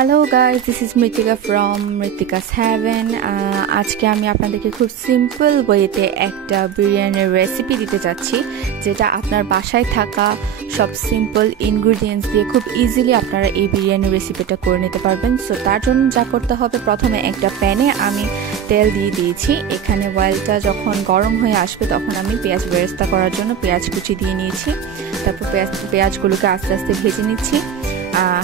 Hello guys, this is মৃত্তিকা from মৃত্তিকাস haven. আজকে আমি আপনাদেরকে খুব সিম্পল ওয়েতে একটা বিরিয়ানির রেসিপি দিতে চাচ্ছি, যেটা আপনার বাসায় থাকা সব সিম্পল ইনগ্রিডিয়েন্টস দিয়ে খুব ইজিলি আপনারা এই বিরিয়ানির রেসিপিটা করে নিতে পারবেন। সো তার জন্য যা করতে হবে, প্রথমে একটা প্যানে আমি তেল দিয়ে দিয়েছি। এখানে অয়েলটা যখন গরম হয়ে আসবে তখন আমি পেঁয়াজ বেরেস্তা করার জন্য পেঁয়াজ কুচি দিয়ে নিয়েছি। তারপর পেঁয়াজগুলোকে আস্তে আস্তে ভেজে নিচ্ছি।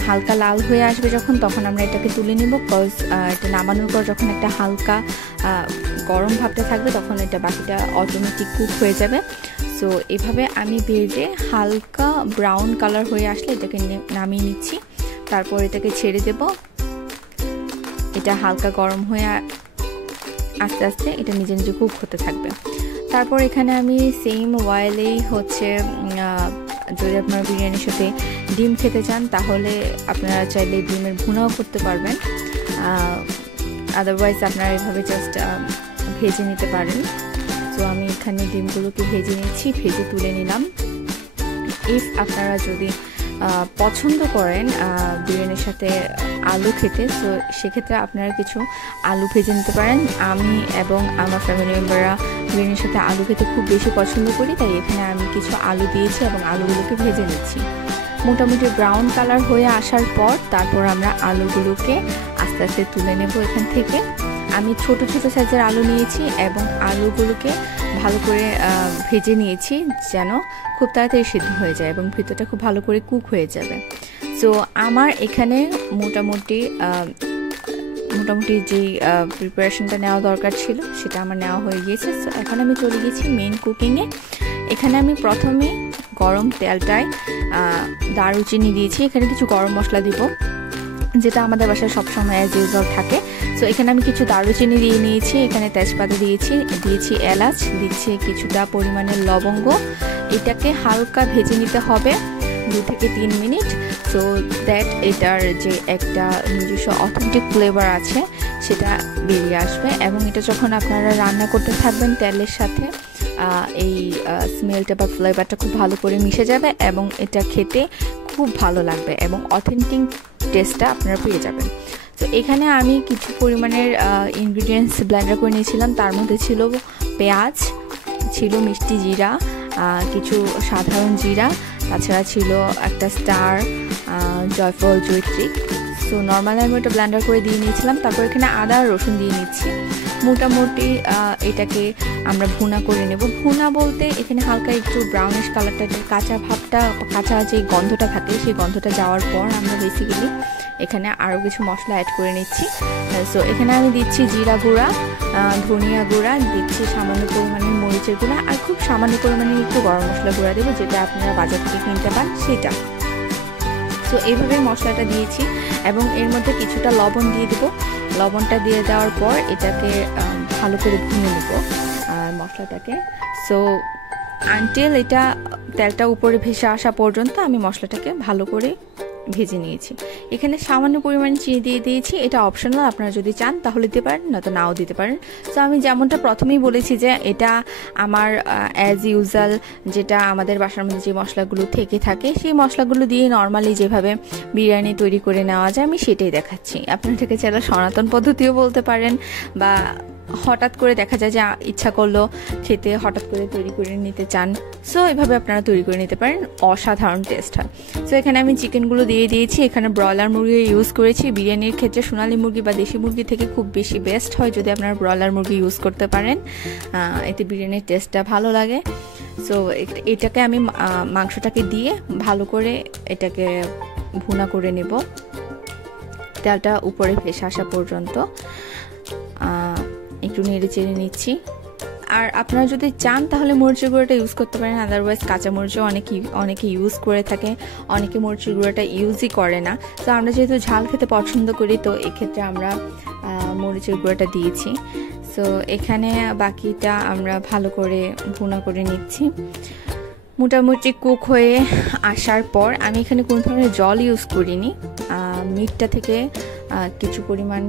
হালকা লাল হয়ে আসবে যখন, তখন আমরা এটাকে তুলে নেব। কজ এটা নামানোর পর যখন একটা হালকা গরম ভাবটা থাকবে তখন এটা বাকিটা অটোমেটিক কুক হয়ে যাবে। সো এভাবে আমি ভেজে হালকা ব্রাউন কালার হয়ে আসলে এটাকে নামিয়ে নিচ্ছি। তারপর এটাকে ছেড়ে দেব। এটা হালকা গরম হয়ে আস্তে আস্তে এটা নিজে নিজে কুক হতে থাকবে। তারপর এখানে আমি সেম অয়েলেই যদি আপনারা বিরিয়ানির সাথে ডিম খেতে চান তাহলে আপনারা চাইলে ডিমের ভুনাও করতে পারবেন, আদারওয়াইজ আপনারা এভাবে জাস্ট ভেজে নিতে পারেন। তো আমি এখানে ডিমগুলোকে ভেজে নিচ্ছি, ভেজে তুলে নিলাম। ইফ আপনারা যদি পছন্দ করেন বিরিয়ানির সাথে আলু খেতে, তো সেক্ষেত্রে আপনারা কিছু আলু ভেজে নিতে পারেন। আমি এবং আমার ফ্যামিলি মেম্বাররা বিরিয়ানির সাথে আলু খেতে খুব বেশি পছন্দ করি, তাই এখানে আমি কিছু আলু দিয়েছি এবং আলুগুলোকে ভেজে নিচ্ছি। মোটামুটি ব্রাউন কালার হয়ে আসার পর তারপর আমরা আলুগুলোকে আস্তে আস্তে তুলে নেব এখান থেকে। আমি ছোট ছোট সাইজের আলু নিয়েছি এবং আলুগুলোকে ভালো করে ভেজে নিয়েছি যেন খুব তাড়াতাড়ি সিদ্ধ হয়ে যায় এবং ভিতরটা খুব ভালো করে কুক হয়ে যাবে। সো আমার এখানে মোটামুটি যেই প্রিপারেশনটা নেওয়া দরকার ছিল সেটা আমার নেওয়া হয়ে গিয়েছে। সো এখন আমি চলে গেছি মেইন কুকিংয়ে। এখানে আমি প্রথমে গরম তেলটায় দারুচিনি দিয়েছি। এখানে কিছু গরম মশলা দিব, যেটা আমাদের বাসায় সবসময় অ্যাজ ইউজুয়াল থাকে। সো এখানে আমি কিছু দারুচিনি দিয়ে নিয়েছি, এখানে তেজপাতা দিয়েছি এলাচ, দিচ্ছি কিছুটা পরিমাণের লবঙ্গ। এটাকে হালকা ভেজে নিতে হবে 2 থেকে 3 মিনিট, সো দ্যাট এটার যে একটা নিজস্ব অথেন্টিক ফ্লেভার আছে সেটা বেরিয়ে আসবে। এবং এটা যখন আপনারা রান্না করতে থাকবেন তেলের সাথে, এই স্মেলটা বা ফ্লেভারটা খুব ভালো করে মিশে যাবে এবং এটা খেতে খুব ভালো লাগবে এবং অথেন্টিক টেস্টটা আপনারা পেয়ে যাবেন। তো এখানে আমি কিছু পরিমাণের ইনগ্রিডিয়েন্টস ব্লেন্ডার করে নিয়েছিলাম। তার মধ্যে ছিল পেঁয়াজ, ছিল মিষ্টি জিরা, কিছু সাধারণ জিরা, তাছাড়া ছিল একটা স্টার, জয়ফল, জয়ত্রী। সো নর্মালি আমি ওটা ব্লেন্ডার করে দিয়ে নিয়েছিলাম। তারপর এখানে আদা আর রসুন দিয়ে নিচ্ছি। মোটামুটি এটাকে আমরা ভুনা করে নেব। ভুনা বলতে এখানে হালকা একটু ব্রাউনিশ কালারটা, কাঁচা যে গন্ধটা থাকে সেই গন্ধটা যাওয়ার পর আমরা বেসিক্যালি এখানে আরও কিছু মশলা অ্যাড করে নিচ্ছি। সো এখানে আমি দিচ্ছি জিরা গুঁড়া, ধনিয়া গুঁড়া, দিচ্ছি সামান্য পরিমাণের মরিচের গুঁড়া, আর খুব সামান্য পরিমাণে একটু গরম মশলা গুঁড়া দেবো, যেটা আপনারা বাজার থেকে কিনতে পান সেটা। তো এইভাবে মশলাটা দিয়েছি এবং এর মধ্যে কিছুটা লবণ দিয়ে দেবো। লবণটা দিয়ে দেওয়ার পর এটাকে ভালো করে ভুনে নেব মশলাটাকে। সো আনটিল এটা তেলটা উপরে ভেসে আসা পর্যন্ত আমি মশলাটাকে ভালো করে ভেজে নিয়েছি। এখানে সামান্য পরিমাণে চিনি দিয়ে দিয়েছি, এটা অপশনাল, আপনারা যদি চান তাহলে দিতে পারেন, নয়তো নাও দিতে পারেন। তো আমি যেমনটা প্রথমেই বলেছি যে এটা আমার অ্যাজ ইউজুয়াল যেটা আমাদের বাসার মধ্যে যে মশলাগুলো থেকে থাকে সেই মশলাগুলো দিয়ে নর্মালি যেভাবে বিরিয়ানি তৈরি করে নেওয়া যায় আমি সেটাই দেখাচ্ছি। আপনারা থেকে চাইলে সনাতন পদ্ধতিও বলতে পারেন, বা হঠাৎ করে দেখা যায় যে ইচ্ছা করলো খেতে, হঠাৎ করে তৈরি করে নিতে চান, সো এভাবে আপনারা তৈরি করে নিতে পারেন, অসাধারণ টেস্ট হয়। সো এখানে আমি চিকেনগুলো দিয়ে দিয়েছি। এখানে ব্রয়লার মুরগি ইউজ করেছি। বিরিয়ানির ক্ষেত্রে সোনালী মুরগি বা দেশি মুরগি থেকে খুব বেশি বেস্ট হয় যদি আপনারা ব্রয়লার মুরগি ইউজ করতে পারেন, এতে বিরিয়ানির টেস্টটা ভালো লাগে। সো এটাকে আমি মাংসটাকে দিয়ে ভালো করে এটাকে ভুনা করে নেব তেলটা উপরে ভেসে আসা পর্যন্ত। একটু নেড়ে চেড়ে নিচ্ছি। আর আপনারা যদি চান তাহলে মরিচের গুঁড়োটা ইউজ করতে পারেন, আদারওয়াইজ কাঁচা মরিচও অনেকে ইউজ করে থাকে, অনেকে মরিচের গুঁড়োটা ইউজই করে না। তো আমরা যেহেতু ঝাল খেতে পছন্দ করি, তো এক্ষেত্রে আমরা মরিচের গুঁড়োটা দিয়েছি। সো এখানে বাকিটা আমরা ভালো করে ভুনা করে নিচ্ছি। মোটামুটি কুক হয়ে আসার পর আমি এখানে কোনো ধরনের জল ইউজ করিনি। মিটটা থেকে কিছু পরিমাণ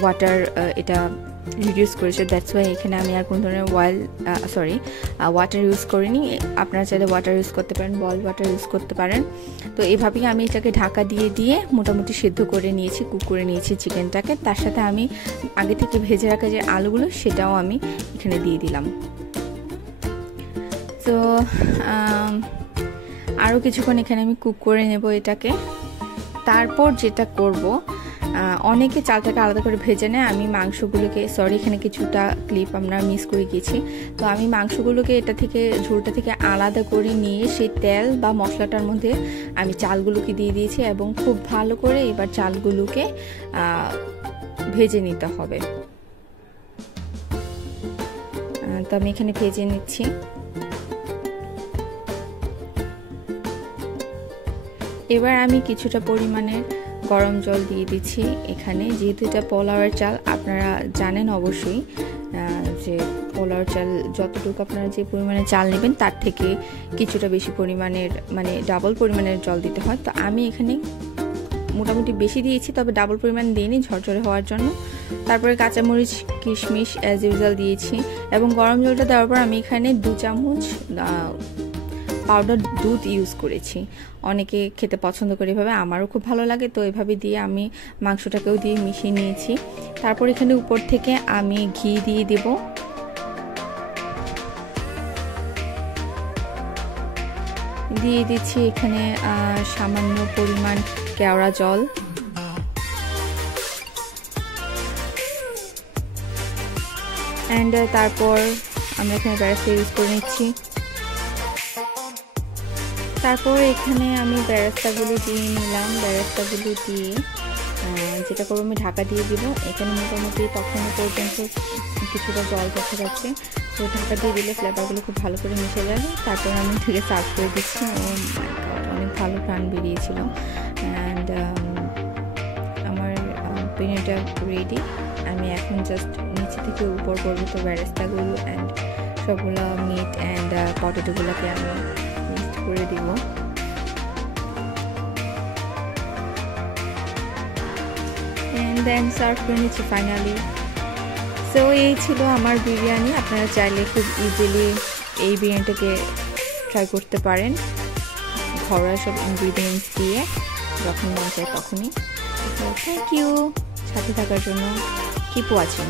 ওয়াটার এটা রিডিউস করেছে, দ্যাটস ওয়াই এখানে আমি আর কোনো ধরনের ওয়াটার ইউজ করিনি। আপনারা চাইলে ওয়াটার ইউজ করতে পারেন, বয়েল ওয়াটার ইউজ করতে পারেন। তো এভাবেই আমি এটাকে ঢাকা দিয়ে মোটামুটি সিদ্ধ করে নিয়েছি, কুক করে নিয়েছি চিকেনটাকে। তার সাথে আমি আগে থেকে ভেজে রাখা যে আলুগুলো সেটাও আমি এখানে দিয়ে দিলাম। তো আরও কিছুক্ষণ এখানে আমি কুক করে নেব এটাকে। তারপর যেটা করব, অনেকে চালটাকে আলাদা করে ভেজে নেয়, আমি মাংসগুলোকে, এখানে কিছুটা ক্লিপ আমরা মিস করে গেছি। তো আমি মাংসগুলোকে এটা থেকে, ঝোলটা থেকে আলাদা করে নিয়ে সেই তেল বা মশলাটার মধ্যে আমি চালগুলোকে দিয়ে দিয়েছি এবং খুব ভালো করে এবার চালগুলোকে ভেজে নিতে হবে। তো আমি এখানে ভেজে নিচ্ছি। এবার আমি কিছুটা পরিমাণের গরম জল দিয়ে দিচ্ছি এখানে, যেহেতু এটা পোলাওয়ের চাল। আপনারা জানেন অবশ্যই যে পোলাওয়ের চাল যতটুকু আপনারা যে পরিমাণে চাল নেবেন তার থেকে কিছুটা বেশি পরিমাণের, মানে ডাবল পরিমাণের জল দিতে হয়। তো আমি এখানে মোটামুটি বেশি দিয়েছি, তবে ডাবল পরিমাণ দিইনি ঝরঝরে হওয়ার জন্য। তারপরে কাঁচামরিচ, কিশমিশ অ্যাজ ইউজুয়াল দিয়েছি এবং গরম জলটা দেওয়ার পর আমি এখানে 2 চামচ পাউডার দুধ ইউজ করেছি। অনেকে খেতে পছন্দ করে এভাবে, আমারও খুব ভালো লাগে। তো এভাবে দিয়ে আমি মাংসটাকেও দিয়ে মিশিয়ে নিয়েছি। তারপর এখানে উপর থেকে আমি ঘি দিয়ে দেব। দিয়ে দিচ্ছি এখানে সামান্য পরিমাণ কেওড়া জল। তারপর আমরা এখানে বেরেস্তা ইউজ করে নিচ্ছি। তারপর এখানে আমি বেরেস্তাগুলো দিয়ে নিলাম। বেরেস্তাগুলো দিয়ে যেটা করবো, আমি ঢাকা দিয়ে দিব। এখানে মোটামুটি তখনও পর্যন্ত কিছুটা জল দেখা যাচ্ছে। তো ঢাকা দিয়ে দিলে ফ্লেভারগুলো খুব ভালো করে মিশে যাবে। তারপর আমি থেকে সার্ভ করে দিচ্ছি। অনেক ভালো প্রাণ বেরিয়েছিল। অ্যান্ড আমার বিরিয়ানিটা রেডি। আমি এখন জাস্ট নিচে থেকে উপর করবো। তো বেরেস্তাগুলো অ্যান্ড সবগুলো মিট অ্যান্ড পটেটোগুলোকে আমি মিক্সড করে দিব। অ্যান্ড দেন সার্ভ করে নিচ্ছি ফাইনালি। সো এই ছিল আমার বিরিয়ানি। আপনারা চাইলে খুব ইজিলি এই বিরিয়ানিটাকে ট্রাই করতে পারেন ঘরোয়া সব ইনগ্রিডিয়েন্টস দিয়ে, যখন মন চায় তখনই। থ্যাংক ইউ সাথে থাকার জন্য। Keep watching.